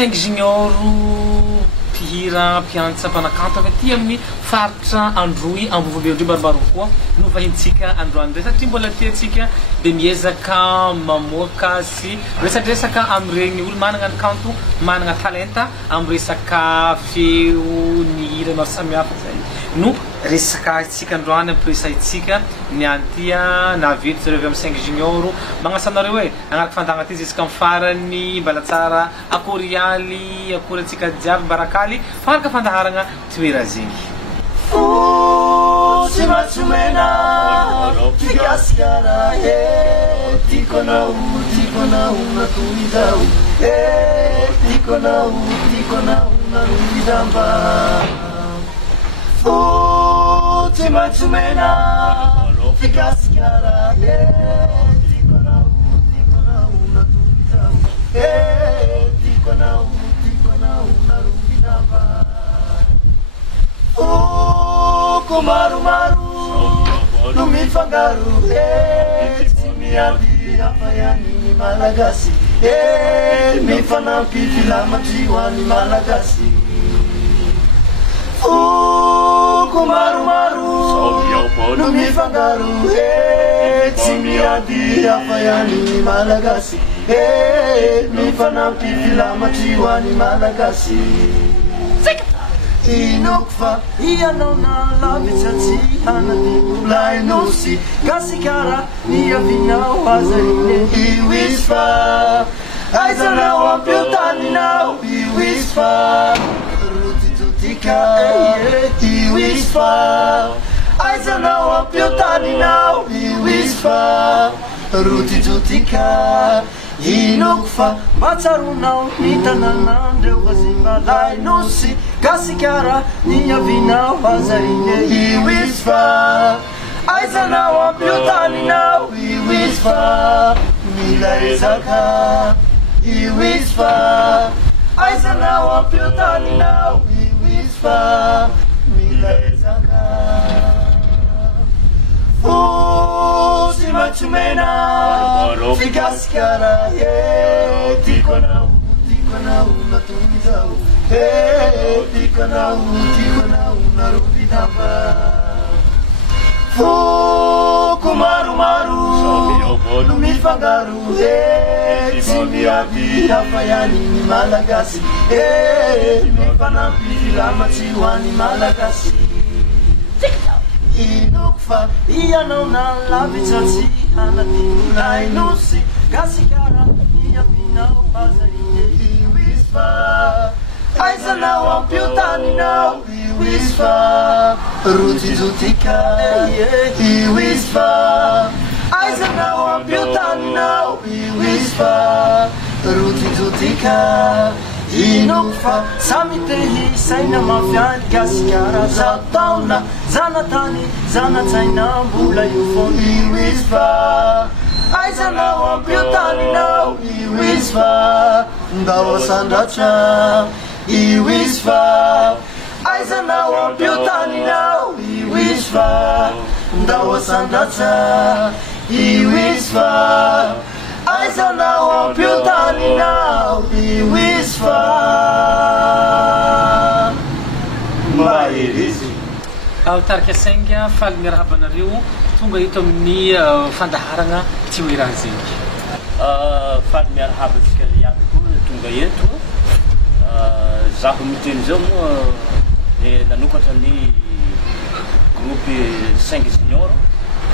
5 junior pihira piantsa mpanakanta fa ty amin'ny faritra Androy Ambovoabe Barbaroa koa no vahintsika androany re satria mbola tiantsika de miezaka mamoaka sy resaka amregny olo managna ny kanto managna talenta amresaka feo ny hira maro samihafa zay no resaka itsika androany ampiresaitsika ny antia na veto zareo avy amin'ny 5 junior magnasanareo hoe agnaraka fandagna ty zisika mifarany mbala tsara akorialy akory atsika jiaby barakaly fagnaraka fandaharagna toera zegny Simatsumena Tigaskara Tikonau Natuidau Tikonau Naruidamba Simatsumena Tigaskara Tikonau Natuidau Tikonau Naruidamba Kumaru Numifangaru Simiadi Apayani Malagasi Mifanampi Filamajiwani Malagasi Kumaru Numifangaru Simiadi Apayani Malagasi Mifanampi Filamajiwani Malagasi Inokfa ianona lavitsatsi anati nosi kasikara niavinao azarine iwisfa aizanao ampiutaninao iwisfa rutitutika iwisfa aizanao ampiutaninao iwisfa rutitutika Inokfa matsarunao nitananandreo vazimbalai nosi kasikara niavinao azarine iwisfa aizanao ampiutaninao iwisfa milaezaka iwisfa aizanao ampiutaninao iwisfa milaezaka Simatsumena Tigaskara Tikonau Natuidau Tikonau Naruidamba Kumaru Numifangaru Simiadi Apayani Malagasi Mifanampi Filamajiwani Malagasi Inokfa ianao na lavitsatsi anati nosi kasikara niavinao azarine iwisfa aizanao ampiutaninao iwisfa rutizutika iwisfa aizanao ampiutaninao iwisfa rutizutika Inokfa samitehi saina mafiani kasikara zatauna zanatani zanatsaina mbula yufon iwisfa aizanao ampiutaninao iwisfa ndawasandacha iwisfa aizanao ampiutaninao iwisfa ndawasandacha iwisfa aizanao ampiutaninao iwisfa mairizy tarika sainga faly miarahabanareo tonga eto amin'ny fandaharagna ty hoe raha zegny faly miarahabantsika iaby koa tonga eto zaho miteny zao moa nanokatra ny groupe 5 junior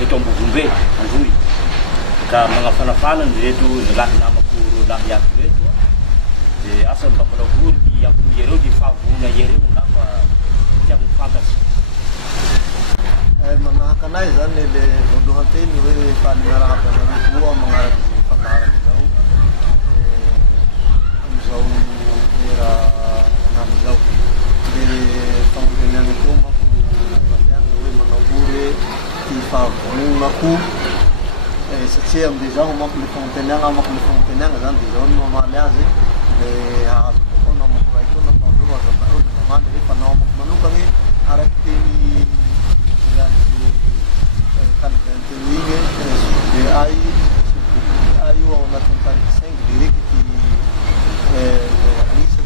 eto Ambovombe Androy ka manafanafana reto lahy namako lahy iaby reto de asa mba manavory iakoereo de favona ereo nafa tiagny fantatsy manahaka anay zany le voalohany teny hoe faly miarahabanareo koa magnaraky zay fandaharana zao amizao era agnambo zao de fagnoteniagny teo mako valiagna hoe manavory ty fahavononako satria ambe zaho mako le fagnoteniagna zany de zao no mamaly azy le hahazo kokoa namako ray koa nafaandreo azabao le mamaly rehefa nao amako manokagny araky teny kalibanteny igny de ay io ao anatin'ny tariky 5 de reky ty anisa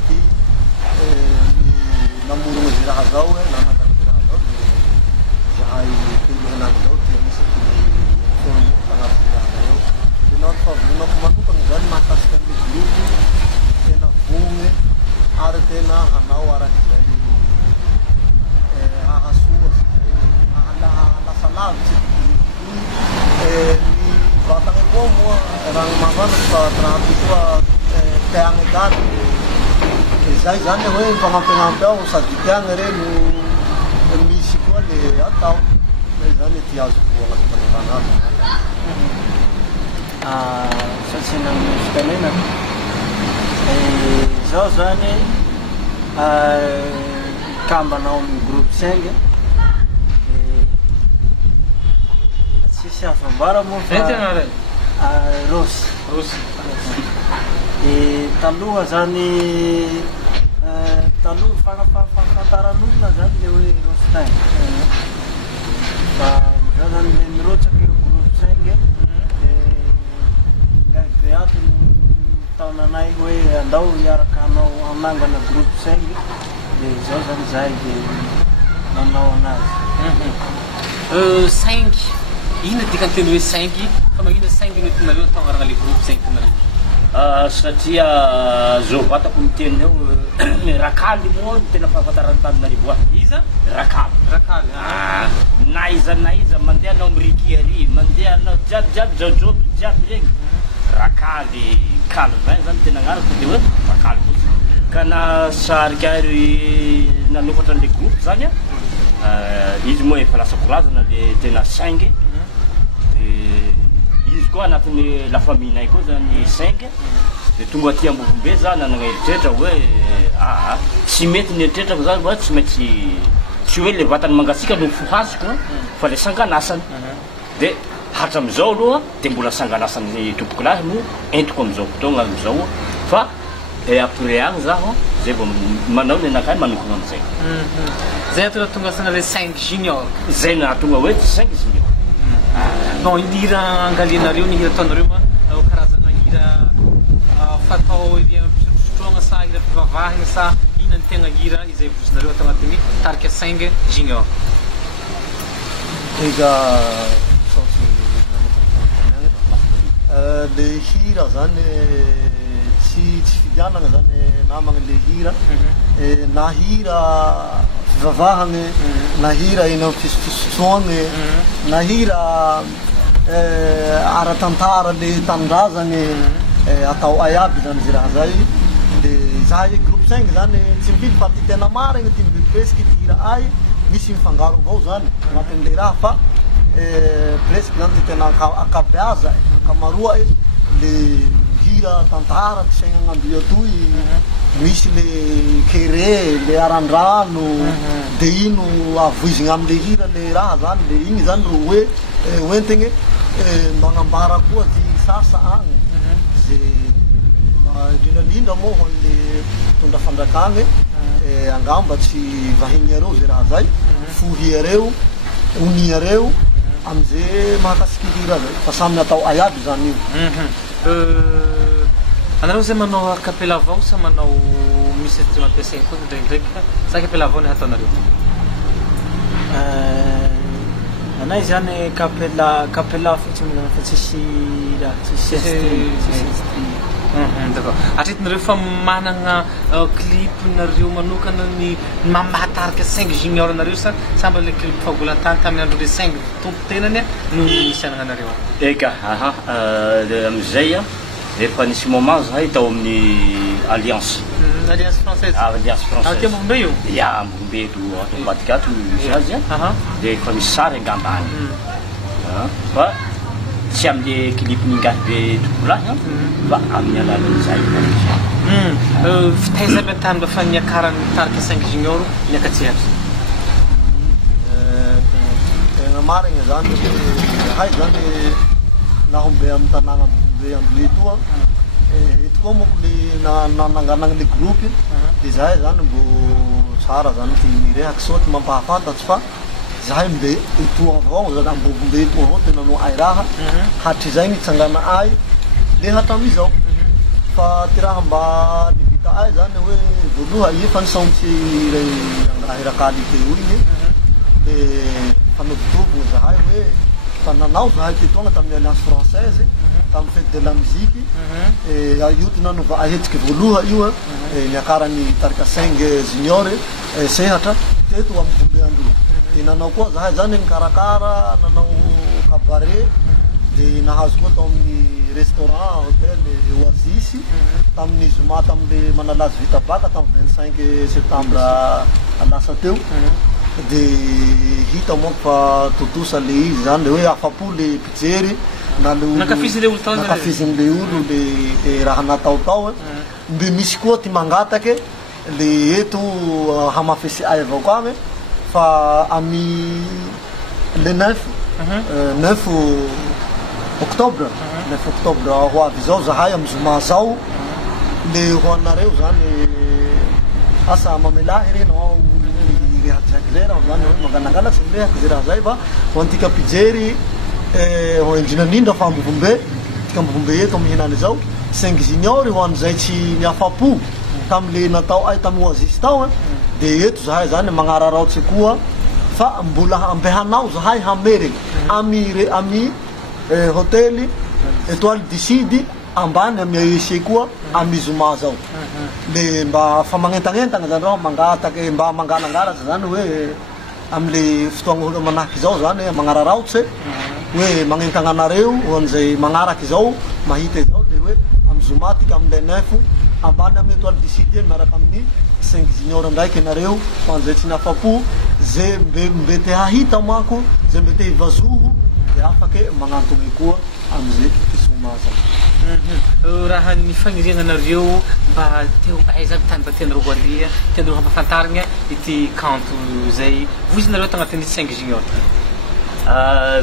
tagny mafana fa trapy koa teagny gady zay zany hoe mifagnampignampy ao sady teagny reny misy koa le atao zay zany ty azoko agnatin'ny satria namin'ny fitanena zao zany kambanao amin'ny groupe 5 tsisy afambara moa fa Rosy taloha zany taloha fafantaran'olona zany le hoe Rosy tagny fa zao zany le mirotraky groupe 5 beato taonanay hoe andao hiaraka hanao hanangana groupe 5 de zao zany zahay de nanao anazy 5 ina dikanteny hoe 5 fa magnino 5 nentinareo ataonarana le groupe 5 nareo satria zao vatako miteny eo rakaly moa no tena fahafantarany taminarivo iza rakaly na iza mandeha anao mirikiary mandeha anao jiaby jaojoby jiaby regny rakaly calvin zany tena agnarako de hoe rakaly fotsiny ka na sarikary nanokatra an'le groupe zany izy moa efa lasa korazana le tena 5 izy koa anatin'ny la famille-nay koa zany 5 de tonga aty ambovombe za nanagna eritreritra hoe tsy mety ny eritreritrak zany fa tsy maintsy tsy hoe le vatany mangasika no fohaziko fa le sanganasany de hatram'izao aloha de mbola sanganasan'ny tompoko lahy no entiko am'izao fotoagna am'izao fa après agny zaho zay vao manao ny anakay manokana am'zay zay atonga tonga sana le 5 junior zay nahatonga hoe 5 junior bon ny hira angalianareo ny hira ataonareo ma karazana hira fatao pisotrosotroagna sa hira mpivavahina sa ina ny tegna hira izay vozinareo atao agnatin'ny tarika 5 junior ega le hira zany tsy fidianana zany namagna le hira na hira fivavahagny na hira ina fisofisotroagny na hira ara-tantara le tanindrazagny atao ay aby zany ze raha zay de zahay groupe 5 zany tsy mivily fa ty tena marigny ty mibipesiky ty hira ay misy mifangaro avao zany agnatin'le raha fa presque zany ty tena akabeaza akamaroa le hira tantara ty saignagn'andro atoy misy le kere le arandrano de ino avoizigna am'le hira le raha zany le igny zany ro hoe oentigny magnambara koa ty sasa agny ze indrindrandrindra moa ho an'le tondra fandrakagny angamba tsy vahiniareo ze raha zay fohiareo oniareo amze mahakasiky hira zay fa samy atao ay aby zany io anareo zay manao acapella avao sa manao misy ty mampiasaigny koa ndraindraiky sa acapella avao ny ataonareo anay zany capella fotsiny zany fa tsisy raha tsisy d'accord atretinareo fa managna clip nareo manokana ny mamatarika 5 junior nareo sa samba le clip fagolan-tany tamin'ny andro le 5 tompo tenany no misy anagnanareo eka am'izay efa nisy moment zahay tao amin'ny alliance française alliance française aty ambovombe io ya ambovombe eto automatique ato misy azy de efa misy sary angambany fa tsy am'le clip ningaty be tompolahy fa amin'ny alalan'izay fitaizana tany mba fa niakarany tarika 5 junior niakatsehatra tegna marigny zany zahay zany nahombe amin'ny tanàna ambovombe andro etoa eto koa moko le nananganagny le groupe de zahay zany mbo tsara zany ty mirehaky soty mampahafantatsy fa zahay mbe etoa avao zany ambovombe etoa avao tena no ay raha hatry zay nitsangana ay le hatramizao fa ty raha mba nivita ay zany hoe voaloha efa nisaotsy rakaly teo igny de fanaovitovigny zahay hoe fa nanao zahay tetoagna tamin'ny alliance française tamin'ny fête de la musique io ty nanova ahetsiky voaloha io niakarany tarika 5 junior sehatra teto ambovombe andro de nanao koa zahay zany nikarakara nanao cabaret dia nahazo koa tao amin'ny restaurant hôtel Oasis tamin'ny zoma tamin'le manalazy vita bata tamin'ny 25 septembre lasa teo dia hita moa fa totosa le izy zany le hoe afapo le mpijery na le nakafizin'le olo le raha nataotao mbe misy koa ty mangatake le eto hamafisy ay avao koa agny fa ami le 9 octobre 9 octobre ho avy zao zahay amy zoma zao le ho anareo zany asa mamelahy reny ao rehaky zay raha zany hoe manganangalatsy ny rehaky zay raha zay fa ho antika mpijery ho indrinanindra fa ambovombe tika ambovombe eto mihinany zao 5 junior ho an'izay tsy niafapo tam'le natao ay tamy Oasis tao dia eto zahay zany magnararaotsy koa fa mbola ambehanao zahay hamery ami hôtely Étoile du Sud ambany amy AEC koa amy zoma zao le mba fa magnentagnentagna zany raha mangataky mba manganangaratsy zany hoe am'le fotoagna olo manahaky zao zany magnararaotsy hoe magnentagna anareo ho an'izay magnaraky zao mahita zao dia hoe amy zoma tika am'le 9 ambany amy Étoile du Sud miaraka amin'ny 5 junior ndraiky anareo fa an'izay tsy nafapo zay mbe te hahita manko zay mbe te hivazoho dia afaky magnantogny koa am'izay zoma zao raha ny fagniriana anareo mba teo aiza aby tany mba tianareo ho alia tianareo hampafantarigna ity kanto zay voizinareo tagnatin'ny 5 junior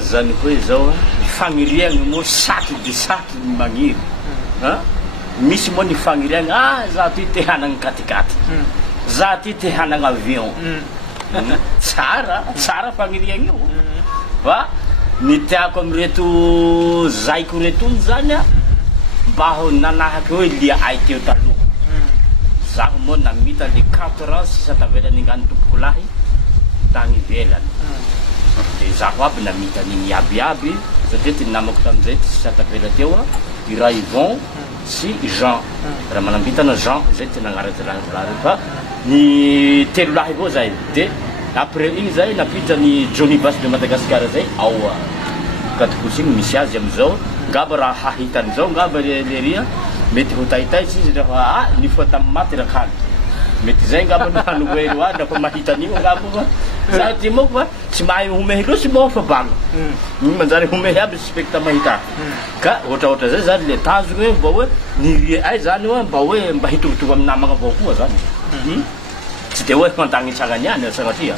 zany hoe zao fagniriagna moa saky de saky magniry misy moa ny fagniriagna za ty te hanagny katikaty za ty te hanagny avion tsara fagniriagna io fa ny tiako amreto zaiko retony zany mba ho nanahaky hoe lia ay teo taloha zaho moa namita le 4 ans sisa tavelany ngany tompoko lahy tagny ivelany dia zaho aby namita an'igny iabiaby satria ty namako tamizay ty sisa tavela teo i raha Yvon sy Jean raha manambitana Jean zay ty nagnaraty raha fa ny telo lahy avao zay dia après igny zay napitra ny Johnny Bass de Madagascar zay ao katikosy igny misy azy amizao ngaba raha hahitany zao ngaba le ria mety ho tahitaitsy izy rehefa ny fois tamy maty rakaly mety zay ngaba nanoero a lafa mahitan'io ngaba za ty moko fa tsy mahay homehy loatsy moa fa banga manjary homehy aby suspecta mahita ka ohatraohatra zay zany le tanjony hoe mba hoe nirie ay zany hoe mba hoe mba hitovitova amy namagna avao koa zany tsy de hoe fantagny tsagany any sagnatia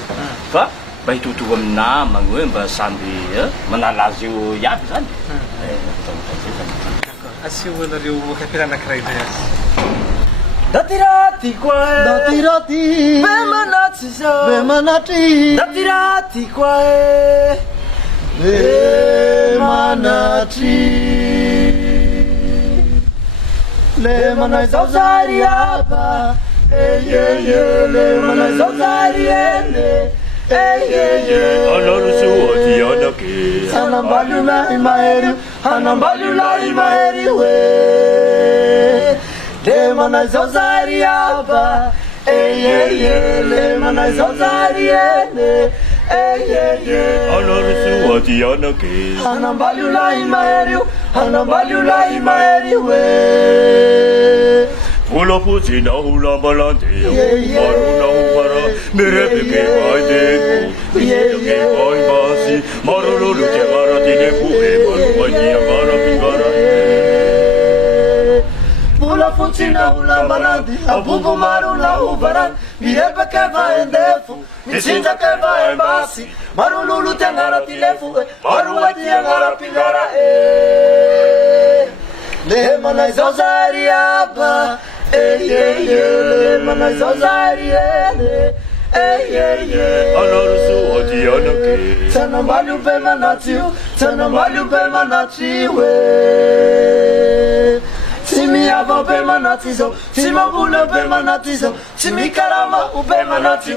fa mba hitovitova amy namagna hoe mba samby manala azy io iaby zany asio anareo hapira anankiray zay Datirati kwae datirati bemanatsi zao bemanatri datirati kwae bemanatri le manai zauzari apa le manai zauzari ene Anaru suoti anaki hanambalu lai maheri we le manai zauzari apa le manai zauzari ene Anaru suoti anaki hanambalu lai maheri we Pula pucina hula balante Maruna huvara Merebe ke vaide ke vai basi Marululu te garati ne puhe Maruaji agara pigara Pula pucina hula balante Abubu maruna huvara Merebe ke vaide Misinja ke vai basi Marululu te garati ne puhe Maruaji agara pigara Le manai zauzari apa le manai zauzari Anaru suoti anaki Tanambalu be manati we Simi ava be manati zo Sima bula be manati zo Simi karama ube manati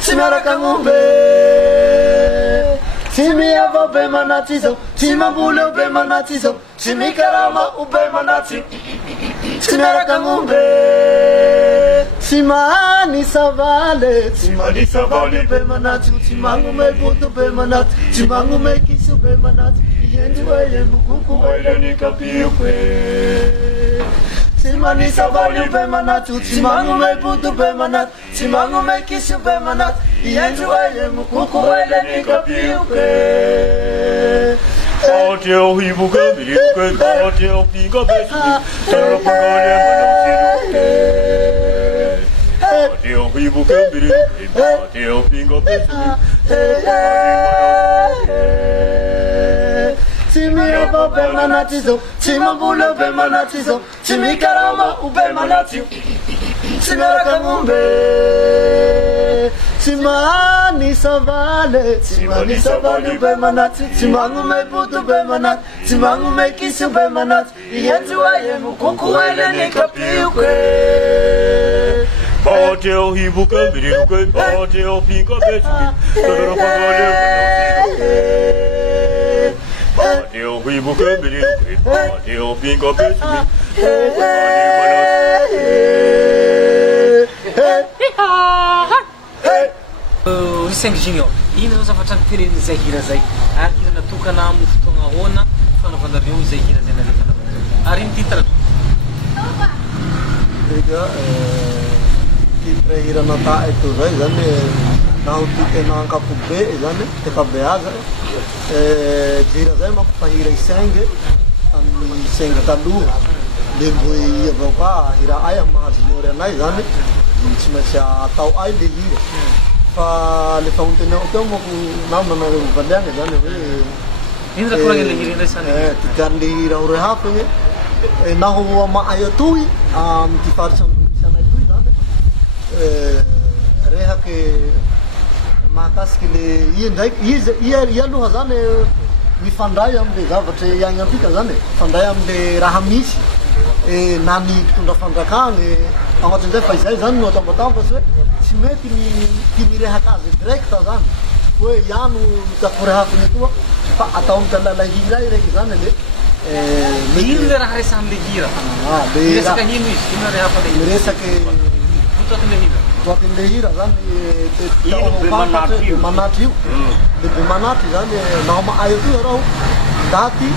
Simi arakangumbe Simi ava be manati zo Sima bula be manati zo Simi karama ube manati Simi arakangumbe Timani savale, timani savale be manatu, timangu me putu be manatu, timangu me kisu be manatu, yendu ye mukuku ele nikapiupe. Timani savale be manatu, timangu me putu be manatu, timangu me kisu be manatu, yendu ye mukuku ele nikapiupe. Audio hibuke, biluke, audio pinga besu, terapagale manasiruke. Audio hibuke, biluke, audio pinga besu, Timiro be manatizo, timambulo be manatizo, timikarama ube manatizo, timarakamumbe. Timani savale be manati, timangu me putu be manati, timangu me kisu be manati, yendu ye mukuku ele nikapiuke. audio hibuke, biluke, audio pinga besu, terapagale manasiruke. Audio hibuke, biluke, audio pinga besu, Riseng Junior, ino zao zavatra nitereny zay hira zay. Ary hira natokana amin'ny fotoagna ahoana fanaovanareo zay hira zay nalefana. Ary ny titre Ega titre hira nata eto zay zany naho tena ankapobe zany efa beaza. Hira zay manko fa hira isengy amin'ny sengy taloha. Le mbo avao ka hira ay amin'ny mahazinory anay zany tsy maintsy atao ay le hira. Fa le fauntenao teo manko namana valiagna zany hoe ino raha koragny le hira indraisany. tikarle hira ore hafa igny naho amaay atoy amty faritsy misy anay toy zany rehaky mahakasiky le ia ndraiky ia aloha zany mifandray amle zavatra iaigna ampika zany fandray amle raha misy nany mpitondra fandrakagny agnatin'izay fa izay zany no atambatambatsy hoe tsy mety ty mirehaka azy direct zany hoe iano takorehafiny koa fa atao mitalala hira raiky zany le ino le raha resahan'le hira. Miresaka ino izy, ino rehafa le hira. miresaky Toakin'le hira. toakin'le hira zany be manatry io. manatry io le be manatry zany naho maayo toy arao daty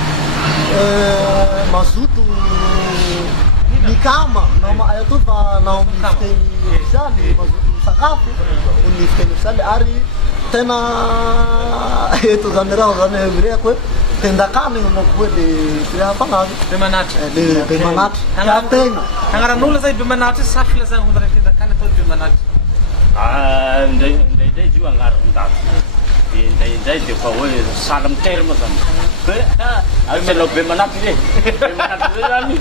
mazoto mikama naho maayo toy fa naho mifiteny ofisaly mazoto misakafo ny fiteny ofisaly ary tena eto zany raho zany mirehaky hoe tendakany manako hoe le firehafagnazy Be manatry. le be manatry tegna Agnaran'olona zay be manatry sa filazana olo ray tendakany atao be manatry. Indraindray io agnaron-daty. Dia indraindray dia fa hoe sahala amin'ny terme zany. Amelao be manatry re. Be manatry zay zany.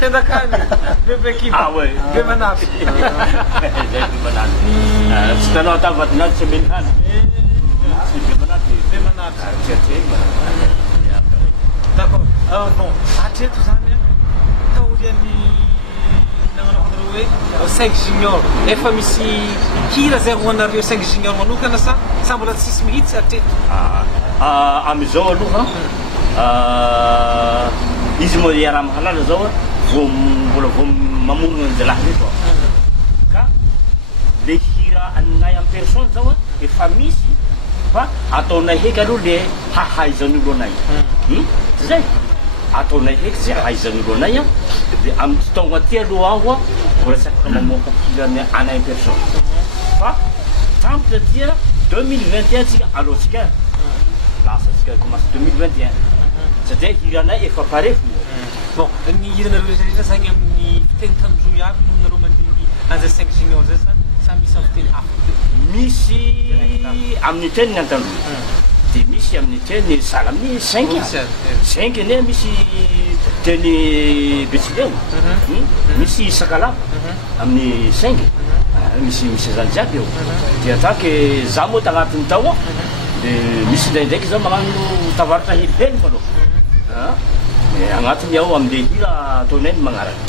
Tendakany, bebe kiva. Ah ouais. Be manatry. Zay be manatry. Tsy tanao atavadinazy tsy ameny hany. Tsy be manatry. Be manatry. Tsetsemba. D'accord. Bon, hatreto zany taorian'ny nagnanaovanareo hoe 5 junior efa misy hira zay roanareo 5 junior manokana sa mbola tsisy mihitsy hatreto. Amizao aloha izy moa iaraha mahalala zao mbola vao mamorona ny zalahy reto ka le hira anay en personne zao efa misy fa ataonay heky aloha le hahaizan'olo anay zay ataonay heky zay hahaizan'olo anay dia amin'ny fotoagna aty aloha aho mbola tsy afaka mamoaka hira anay en personne fa tampoka tia 2021 tsika alohantsika lasa tsika commence 2021 satria hiranay efa pare fo. Bon, ny hiranareo rehetrarehetra zany amin'ny fiteny tandroy aby no nareo mandingy an'izay 5 junior zay sa misy amin'ny fiteny hafa. Misy amin'ny teny Antandroy dia misy amin'ny teny sahala amin'ny 5 ne misy teny Betsileo misy Sakalava amin'ny 5 misy zany jiaby eo dia ataky za moa tagnatin'ny tao dia misy indraindraiky zao magnano tavaritra helihely faloha agnatiny ao amin'le hira ataonay ny magnaraka.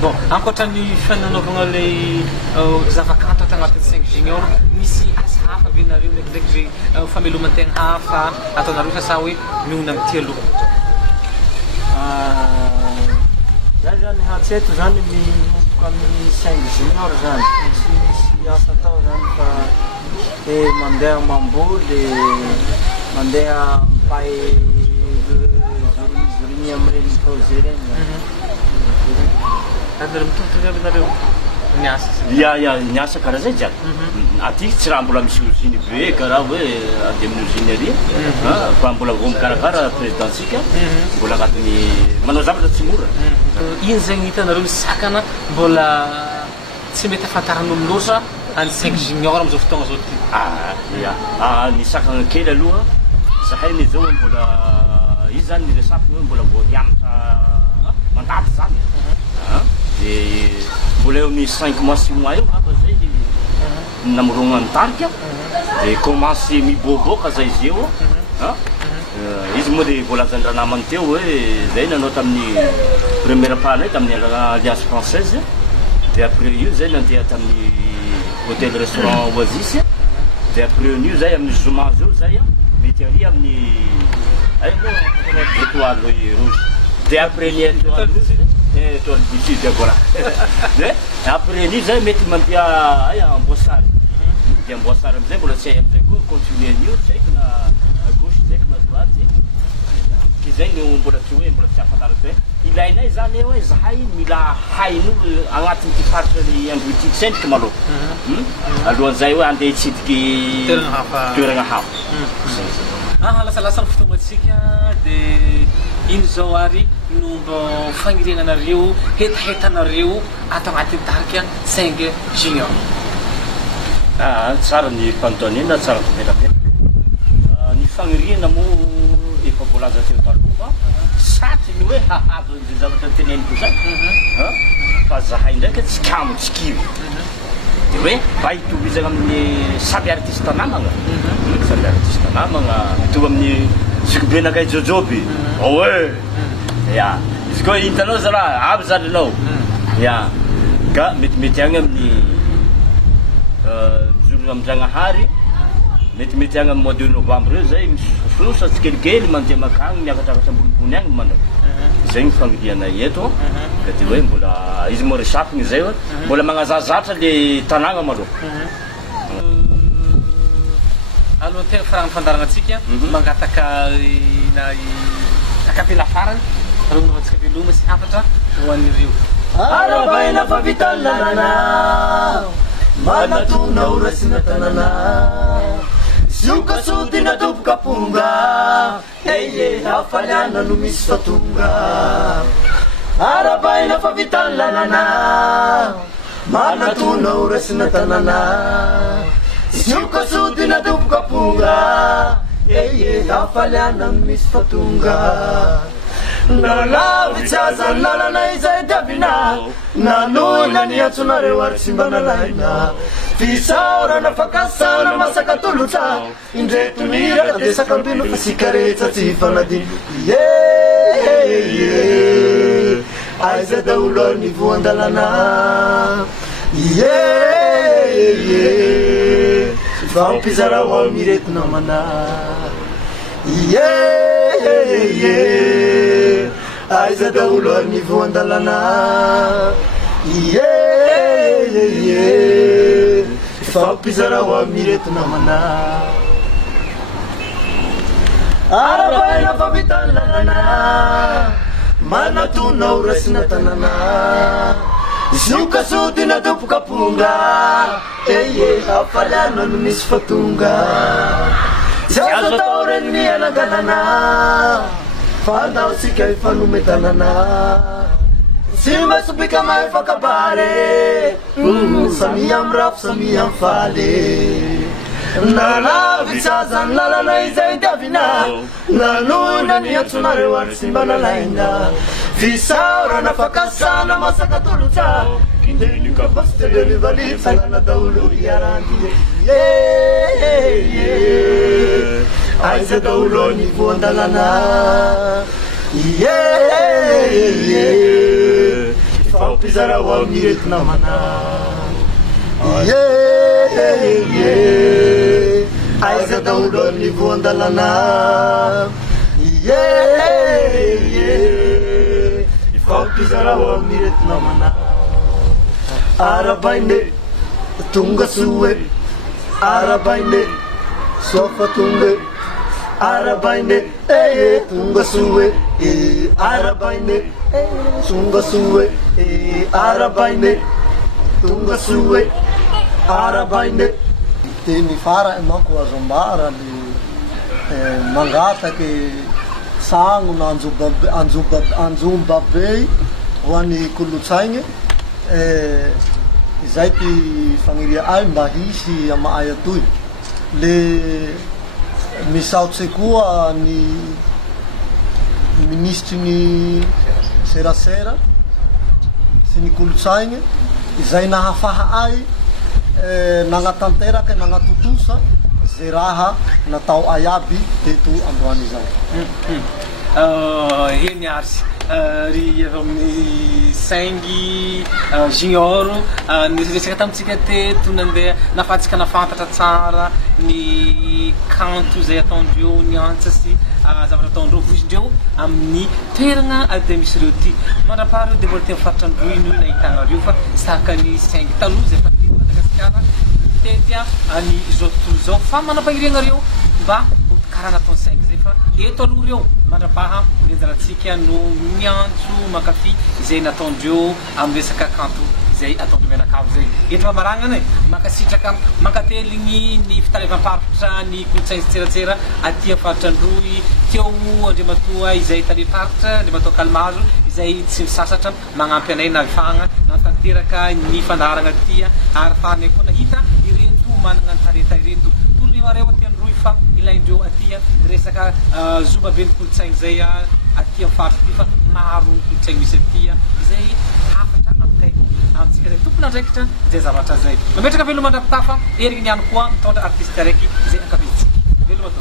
Bon, ankoatran'ny fananaovagna le zavakanto tagnatin'ny 5 junior misy asa hafa ve nareo ndraikindraiky ve fameloman-tegna hafa ataonareo fa sa hoe mihona amin'ny ty aloha. Zay zany hatreto zany afaka amin'ny 5 junior zany tsy misy asa tao zany fa mandeha mamboly mandeha mipay zoriny amin'ireny projet reny ary mitovitovy aby nareo niasa ya niasa karaha zay jiaby aty tsy raha mbola misy usine be karaha hoe ande amin'ny usine ary fa mbola vao mikarakara présidentsika mbola agnatin'ny manao zavatra tsy mora ino zay hitanareo ny sakana mbola tsy mety afantaran'olo loatra any 5 junior am'izao fotoagna zao ty ya ny sakana kely aloha zahay ny zao mbola izy zany ny resafiny hoe mbola vao hianatra mandaty zany de mbola eo amin'ny 5 mois 6 mois eo hapa zay namorogna nitarika de commencé miboaboaka zay izy eo izy moa de voalazan'ny ranamany teo hoe zay nanao tamin'ny première panay tamin'ny alliance française de après io zay nandeha tamin'ny hôtel restaurant Oasis de après io zay amin'ny zoma zao zay mety ary amin'ny étoile rouge de après ny étoile rouge étoile du sud voilà après io zay mety mandeha amboasary de amboasary amizay mbola tsy hay amizay koa continuer nio tsy haiko na à gauche tsy haiko na droite zay no mbola tsy hoe mbola tsy afantarako hoe ilainay zany hoe zahay mila hain'olo agnatin'ny ty faritra ny androitika sendriky maloha alohan'izay hoe andeha hitsidiky toeragna hafa lasalasa ny fotoagnatsika de ino zao ary no mba fagnirenanareo hetahetanareo atao agnatin'ny tarika 5 junior tsara ny fanontaniana tsara nypelapela ny fagniriana moa efa voalaza teo taloha saty ny hoe hahazo an'izay zavatra teneniko zay fa zahay ndraiky tsy kamo tsy kivy de hoe mba hitovizana amin'ny samy artiste namagna samy artiste namagna mitovy amin'ny zikobenakay jojoby oe ya izy koa hitanao zalahy aby zany anao ya ka metimety agny amin'ny mijoro am'Jagnahary metimety agny amin'ny mois de novembre eo zay misososa tsikelikely mandeha makagny miakatrakatra ambonimbony agny manao zay ny fagnirianay eto ka de hoe mbola izy moa resafigny zay hoe mbola magnazazatra le tanàgna maloha aloha tegna faragny fandaranatsika mangataka na akapela farany romonovatsika veloma sy hafatra ho an'ireo arabaina fa vitany lalana manatona orasina tanana sioka sodina topoka ponga eye hafaliana no misy fatonga arabaina fa vitany lalana manatona orasina tanana sioka sodina topoka ponga eye hafaliana no misy fatonga nalavitsazany lalana izay diavina nanona ny antsonareo ary tsy mba nalaina fisaorana fakasana masaka tolotra indretoniraka de sakambino fa sikaretsa tsy fanadino aiza daolo ny voandalana fampizara ho mireti namana aiza daolo ny voandalana fampizara ho mireti namana arabaina fa vitany lalana manatona orasina tanana sioka sodina topoka ponga eye hafaliana no misy fatonga tsy azo atao reny ny anagalana fandao sika ifanome tanana tsy maisopika mahefakabare samy amy rafo samy amy faly nalavitsazany lalana izay diavina nanona ny antsonareo ary tsy mba nalaina fisaorana fakasana masaka tolotra indeny kapasite rivali sagana daolo iarandy aiza daolo ny voandalana fampizara ho amireti namana aiza daolo ny voandalana fampizara ho amireti namana arabaine tunga sue arabaine sofa tunga arabaine tunga sue arabaine tunga sue arabaine tunga sue arabaine teny fara manko azo ambara le mangataky sagno na anjombabe ho an'ny kolotsaigny izay ty fagniria ay mba hisy amaay atoy le misaotsy koa ny ministry ny serasera sy ny kolotsaigny izay nahafaha ay nagnatanteraky nagnatotosa zay raha natao ay aby teto androany izao. Heny arsy ry saingy junior niresaka tamitsika teto nandeha nafatsika nafantatra tsara ny kanto zay ataondreo niantsa sy zavatra ataondreo vozindreo amin'ny toerana de misy reo ty mandrapareo de mbola te mifaritra androiny io nahitanareo fa saka ny saingy taloha zay fa ty Madagasikara tetya any zao tontolo zao fa manam-pahirianareo mba karaha nataony saingy zay fa eto aloha reo mandrapaha mianjaratsika no miantso makafy izay nataondreo amin'ny resaka kanto zay ataondreo mianakavy zay eto fa maragnana makasitraka mankateligny ny fitalevam-paritra ny kolotsainy tseratsera aty amin'ny faritra Androy teo Andriamatoa izay talefaritra Andriamatoa Kalmazo izay tsy misasatra magnampy anay navifagna natanteraka ny fandaharagna tya ary fahanay koa nahita ireto managna ny tareta ireto tolomareo aty Androy fa ilaindreo atya resaka zobabe ny kolotsainy zay aty amin'ny faritra ty fa maro ny kolotsainy misy atya izay hafatra aminay amitsika zay tompona andraikitra zay zavatra zay mametraka veloma andrapitafa eriky niany koa mitondra artiste araiky zay ankavitsika veloma to.